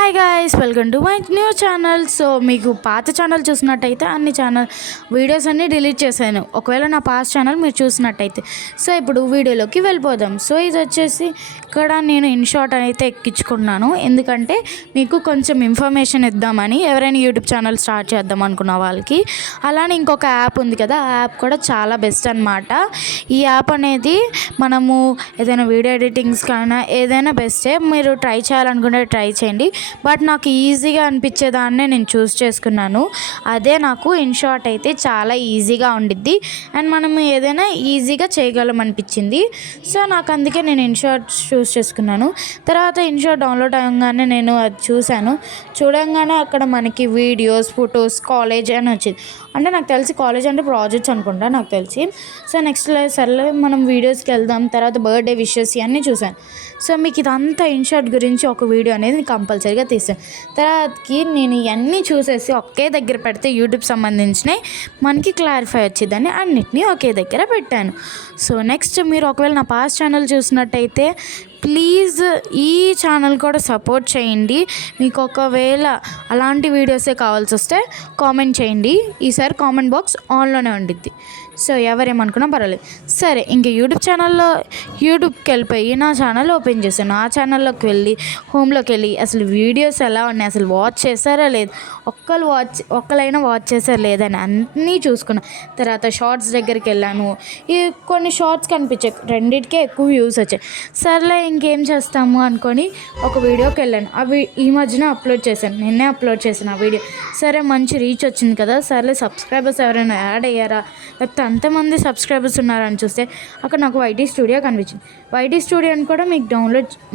Hi guys, welcome to my new channel. So మీకు పాత channel చూసినట్టయితే అన్ని ఛానల్ వీడియోస్ అన్నీ డిలీట్ చేశాను. ఒకవేళ నా పాత ఛానల్ మీరు చూసినట్టయితే. సో ఇప్పుడు వీడియోలోకి వెళ్ళిపోదాం. సో ఇది వచ్చేసి ఇక్కడ నేను ఇన్షార్ట్ అయితే ఎక్కించుకున్నాను, ఎందుకంటే మీకు కొంచెం ఇన్ఫర్మేషన్ ఇద్దామని. ఎవరైనా యూట్యూబ్ ఛానల్ స్టార్ట్ చేద్దాం అనుకున్న వాళ్ళకి. అలానే ఇంకొక యాప్ ఉంది కదా, ఆ యాప్ కూడా చాలా బెస్ట్ అనమాట. ఈ యాప్ అనేది మనము ఏదైనా వీడియో ఎడిటింగ్స్ కానీ ఏదైనా బెస్టే. మీరు ట్రై చేయాలనుకుంటే ట్రై చేయండి. బట్ నాకు ఈజీగా అనిపించేదాన్నే నేను చూస్ చేసుకున్నాను. అదే నాకు ఇన్షార్ట్ అయితే చాలా ఈజీగా ఉండిద్ది అండ్ మనం ఏదైనా ఈజీగా చేయగలం అనిపించింది. సో నాకు అందుకే నేను ఇన్షార్ట్ చూస్ చేసుకున్నాను. తర్వాత ఇన్షార్ట్ డౌన్లోడ్ అవ్వగానే నేను అది చూడంగానే అక్కడ మనకి వీడియోస్, ఫొటోస్, కాలేజ్ అని వచ్చింది. అంటే నాకు తెలిసి కాలేజ్ అంటే ప్రాజెక్ట్స్ అనుకుంటా నాకు తెలిసి. సో నెక్స్ట్ సర్లే మనం వీడియోస్కి వెళ్దాం. తర్వాత బర్త్డే విషెస్ ఇవన్నీ చూసాను. సో మీకు ఇదంతా ఇన్షార్ట్ గురించి ఒక వీడియో అనేది కంపల్సరీగా తీసాను. తర్వాతకి నేను ఇవన్నీ చూసేసి ఒకే దగ్గర పెడితే యూట్యూబ్ సంబంధించినవి మనకి క్లారిఫై వచ్చిందని అన్నిటినీ ఒకే దగ్గర పెట్టాను. సో నెక్స్ట్ మీరు ఒకవేళ నా పాస్ట్ ఛానల్ చూసినట్టయితే ప్లీజ్ ఈ ఛానల్ కూడా సపోర్ట్ చేయండి. మీకు ఒకవేళ అలాంటి వీడియోసే కావాల్సి వస్తే కామెంట్ చేయండి. ఈసారి కామెంట్ బాక్స్ ఆన్లోనే ఉండిద్ది. సో ఎవరేమనుకున్నా పర్వాలేదు. సరే, ఇంక యూట్యూబ్కి వెళ్ళిపోయి నా ఛానల్ ఓపెన్ చేశాను. ఆ ఛానల్లోకి వెళ్ళి హోమ్లోకి వెళ్ళి అసలు వీడియోస్ ఎలా ఉన్నాయి, అసలు వాచ్ చేశారా లేదు, ఒక్కలైనా వాచ్ చేశారా లేదని అన్నీ చూసుకున్నాను. తర్వాత షార్ట్స్ దగ్గరికి వెళ్ళాను. ఈ కొన్ని షార్ట్స్ కనిపించాయి, రెండింటికే ఎక్కువ వ్యూస్ వచ్చాయి. సర్లే ఇంకేం చేస్తాము అనుకొని ఒక వీడియోకి వెళ్ళాను. అవి ఈ మధ్యన అప్లోడ్ చేశాను, నిన్నే అప్లోడ్ చేశాను ఆ వీడియో. సరే మంచి రీచ్ వచ్చింది కదా, సర్లే సబ్స్క్రైబర్స్ ఎవరైనా యాడ్ అయ్యారా, లేకపోతే అంతమంది సబ్స్క్రైబర్స్ ఉన్నారని చూస్తే అక్కడ నాకు వైటీ స్టూడియో కనిపించింది. వైటీ స్టూడియోని కూడా మీకు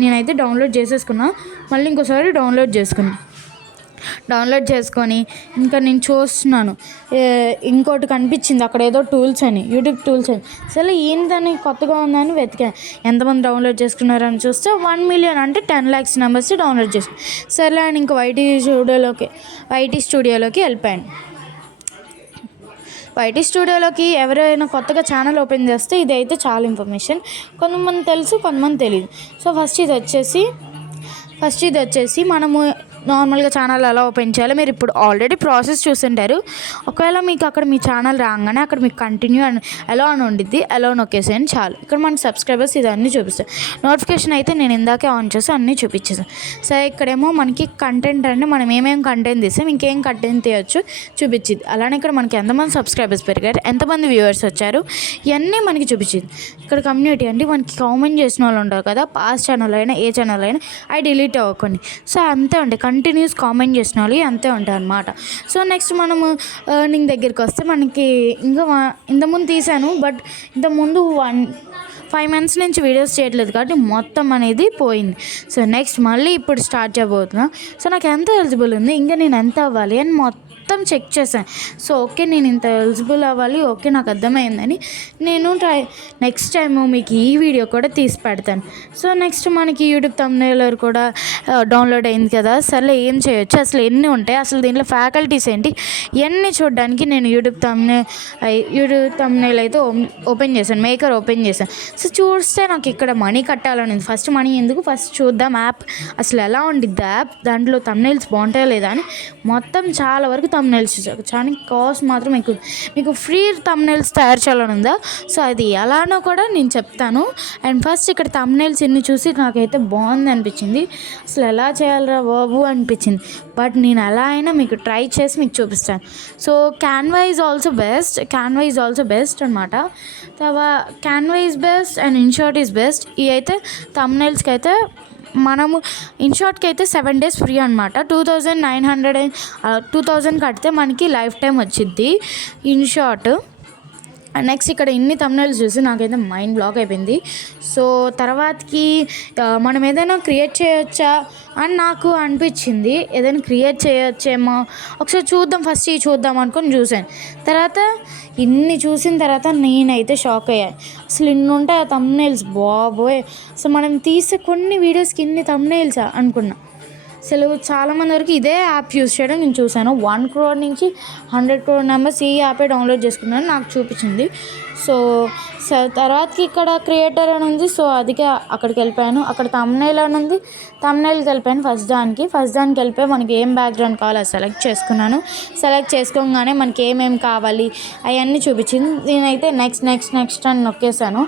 నేనైతే డౌన్లోడ్ చేసేసుకున్నా. మళ్ళీ ఇంకోసారి డౌన్లోడ్ చేసుకొని ఇంకా నేను చూస్తున్నాను. ఇంకోటి కనిపించింది అక్కడ, ఏదో టూల్స్ అని, యూట్యూబ్ టూల్స్ అని. సరే ఏంటని కొత్తగా ఉందని వెతికాను. ఎంతమంది డౌన్లోడ్ చేసుకున్నారని చూస్తే 1 million, అంటే 10 lakhs మెంబర్స్ డౌన్లోడ్ చేసుకున్నాను. సరే అని ఇంకా వైటీ స్టూడియోలోకి వెళ్ళిపోయాను. వైటీ స్టూడియోలోకి ఎవరైనా కొత్తగా ఛానల్ ఓపెన్ చేస్తే ఇది అయితే చాలా ఇన్ఫర్మేషన్ కొంతమంది తెలుసు, కొంతమంది తెలియదు. సో ఫస్ట్ ఇది వచ్చేసి మనము నార్మల్గా ఛానల్ ఎలా ఓపెన్ చేయాలో మీరు ఇప్పుడు ఆల్రెడీ ప్రాసెస్ చూస్తుంటారు. ఒకవేళ మీకు అక్కడ మీ ఛానల్ రాగానే అక్కడ మీకు కంటిన్యూ అని ఎలా అని ఉండిద్ది, ఎలా నొక్కేసేయండి చాలు. ఇక్కడ మన సబ్స్క్రైబర్స్ ఇదన్నీ చూపిస్తాయి. నోటిఫికేషన్ అయితే నేను ఇందాకే ఆన్ చేసి అన్నీ చూపించేసాను. సరే ఇక్కడేమో మనకి కంటెంట్ అంటే మనం ఏమేమి కంటెంట్ తీసాం, ఇంకేం కంటెంట్ తీయచ్చు చూపించింది. అలానే ఇక్కడ మనకి ఎంతమంది సబ్స్క్రైబర్స్ పెరిగారు, ఎంతమంది వ్యూవర్స్ వచ్చారు, ఇవన్నీ మనకి చూపించింది. ఇక్కడ కమ్యూనిటీ అంటే మనకి కామెంట్ చేసిన వాళ్ళు ఉంటారు కదా, పాస్ట్ ఛానల్ అయినా ఏ ఛానల్ అయినా అవి డిలీట్ అవ్వకండి. సో అంతే ఉంటాయి, కంటిన్యూస్ కామెంట్ చేసిన వాళ్ళు అంతే ఉంటాయి అన్నమాట. సో నెక్స్ట్ మనము ఎర్నింగ్ దగ్గరికి వస్తే మనకి ఇంకా ఇంతకుముందు తీసాను, బట్ ఇంతకుముందు 5 months నుంచి వీడియోస్ చేయట్లేదు కాబట్టి మొత్తం అనేది పోయింది. సో నెక్స్ట్ మళ్ళీ ఇప్పుడు స్టార్ట్ చేయబోతున్నా. సో నాకు ఎంత ఎలిజిబుల్ ఉంది, ఇంకా నేను ఎంత అవ్వాలి అని మొత్తం చెక్ చేశాను. సో ఓకే, నేను ఇంత ఎలిజిబుల్ అవ్వాలి, ఓకే నాకు అర్థమైందని నేను నెక్స్ట్ టైము మీకు ఈ వీడియో కూడా తీసి పెడతాను. సో నెక్స్ట్ మనకి యూట్యూబ్ థంబ్నెయిలర్ కూడా డౌన్లోడ్ అయింది కదా. సర్లే ఏం చేయొచ్చు, అసలు ఎన్ని ఉంటాయి, అసలు దీంట్లో ఫ్యాకల్టీస్ ఏంటి, ఇవన్నీ చూడడానికి నేను యూట్యూబ్ థంబ్నెయిల్ అయితే మేకర్ ఓపెన్ చేశాను. సో చూస్తే నాకు ఇక్కడ మనీ కట్టాలని, ఫస్ట్ మనీ ఎందుకు, ఫస్ట్ చూద్దాం యాప్ అసలు ఎలా ఉండిద్ది, యాప్ దాంట్లో థంబ్నెయిల్స్ బాగుంటాయో లేదా అని మొత్తం చాలా వరకు థంబ్నెయిల్స్ చూసాను. చాలా కాస్ట్ మాత్రం మీకు ఫ్రీ థంబ్నెయిల్స్ తయారు చేయాలని ఉందా, సో అది ఎలానో కూడా నేను చెప్తాను. అండ్ ఫస్ట్ ఇక్కడ థంబ్నెయిల్స్ ఇన్ని చూసి నాకైతే బాగుంది అనిపించింది, అసలు ఎలా చేయాలరా బాబు అనిపించింది. బట్ నేను ఎలా అయినా మీకు ట్రై చేసి మీకు చూపిస్తాను. So Canva is also best అనమాట. Canva is best and InShot is best. ఇవి అయితే థంబ్నెయిల్స్కి అయితే మనము ఇన్షార్ట్కి అయితే 7 days ఫ్రీ అనమాట. 2000 కడితే మనకి లైఫ్ టైం వచ్చిద్ది ఇన్షార్ట్. నెక్స్ట్ ఇక్కడ ఇన్ని థంబ్నెయిల్స్ చూసి నాకైతే మైండ్ బ్లాక్ అయిపోయింది. సో తర్వాతకి మనం ఏదైనా క్రియేట్ చేయొచ్చా అని నాకు అనిపించింది. ఏదైనా క్రియేట్ చేయొచ్చేమో ఒకసారి ఫస్ట్ ఇవి చూద్దాం అనుకొని చూశాను. తర్వాత ఇన్ని చూసిన తర్వాత నేనైతే షాక్ అయ్యాను. అసలు ఇన్ని ఉంటాయి ఆ థంబ్నెయిల్స్, బాబోయ్ అసలు మనం తీసే కొన్ని వీడియోస్కి ఇన్ని థంబ్నెయిల్సా అనుకున్నా. అసలు చాలామంది వరకు ఇదే యాప్ యూస్ చేయడం నేను చూశాను. 1 crore నుంచి 100 crore మెంబర్స్ ఈ యాపే డౌన్లోడ్ చేసుకున్నారని నాకు చూపించింది. సో తర్వాతకి ఇక్కడ క్రియేటర్ అని ఉంది. సో అదికే అక్కడికి వెళ్ళిపోయాను. అక్కడ థంబ్నెయిల్ అని ఉంది, థంబ్నెయిల్కి వెళ్ళిపోయాను. ఫస్ట్ దానికి వెళ్ళిపోయి మనకి ఏం బ్యాక్గ్రౌండ్ కావాలో అది సెలెక్ట్ చేసుకున్నాను. సెలెక్ట్ చేసుకోగానే మనకి ఏమేమి కావాలి అవన్నీ చూపించింది. నేనైతే నెక్స్ట్ అని నొక్కేసాను.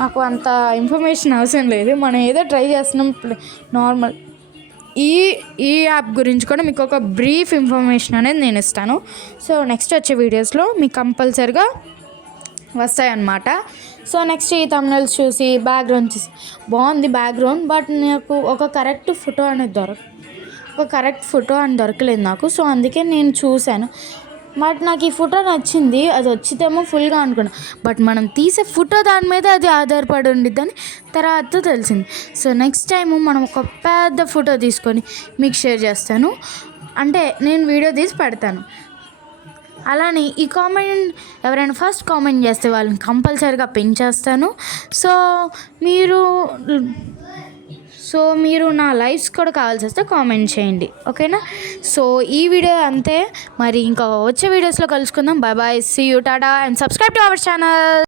నాకు అంత ఇన్ఫర్మేషన్ అవసరం లేదు, మనం ఏదో ట్రై చేస్తున్నాం నార్మల్. ఈ యాప్ గురించి కూడా మీకు ఒక బ్రీఫ్ ఇన్ఫర్మేషన్ అనేది నేను ఇస్తాను. సో నెక్స్ట్ వచ్చే వీడియోస్లో మీకు కంపల్సరిగా వస్తాయన్నమాట. సో నెక్స్ట్ ఈ థంబ్నెయిల్స్ చూసి బ్యాక్గ్రౌండ్ చూసి బాగుంది బ్యాక్గ్రౌండ్, బట్ నాకు ఒక కరెక్ట్ ఫోటో అని దొరకలేదు నాకు. సో అందుకే నేను చూశాను, బట్ నాకు ఈ ఫోటో నచ్చింది. అది వచ్చితేమో ఫుల్గా అనుకున్నా, బట్ మనం తీసే ఫోటో దాని మీద అది ఆధారపడి ఉండిద్దని తర్వాత తెలిసింది. సో నెక్స్ట్ టైం మనం ఒక పెద్ద ఫోటో తీసుకొని మీకు షేర్ చేస్తాను, అంటే నేను వీడియో తీసి పెడతాను. అలానే ఈ కామెంట్ ఎవరైనా ఫస్ట్ కామెంట్ చేస్తే వాళ్ళని కంపల్సరీగా పిన్ చేస్తాను. సో మీరు నా లైవ్స్ కూడా కావాల్సి వస్తే కామెంట్ చేయండి, ఓకేనా? సో ఈ వీడియో అంతే, మరి ఇంకా వచ్చే వీడియోస్లో కలుసుకుందాం. Bye bye, see you, tata, and subscribe to our channel.